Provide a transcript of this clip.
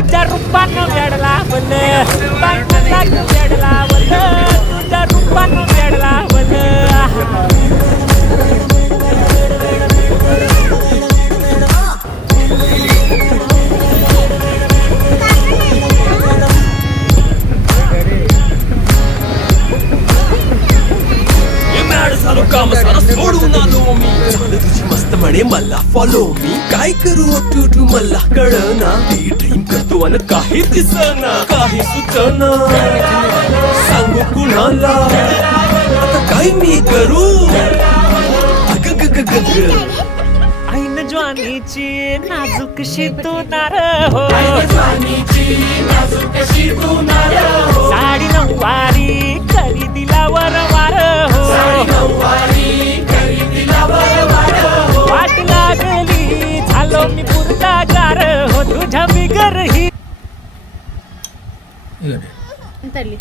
तुझ्या रूपानं वेड लावलं बाई मला तू वेड लावलं तुझ्या रूपानं वेड लावलं झालो काम सारा सोडून आलो मी झालं तुझी मस्त म्हणे मला फॉलो मी काय करू टू मला कळना ती ड्रीम करतो आणि काही दिसना काही सुचना सांगू कुणाला आता काय मी करू ऐन ज्वानीची नाजूकशी तू नार हो साडी नऊवारी करी दिला वरवार हो वाट लागली झालो मी पुरतागार हो तुझ्या बिगर ही तल्ली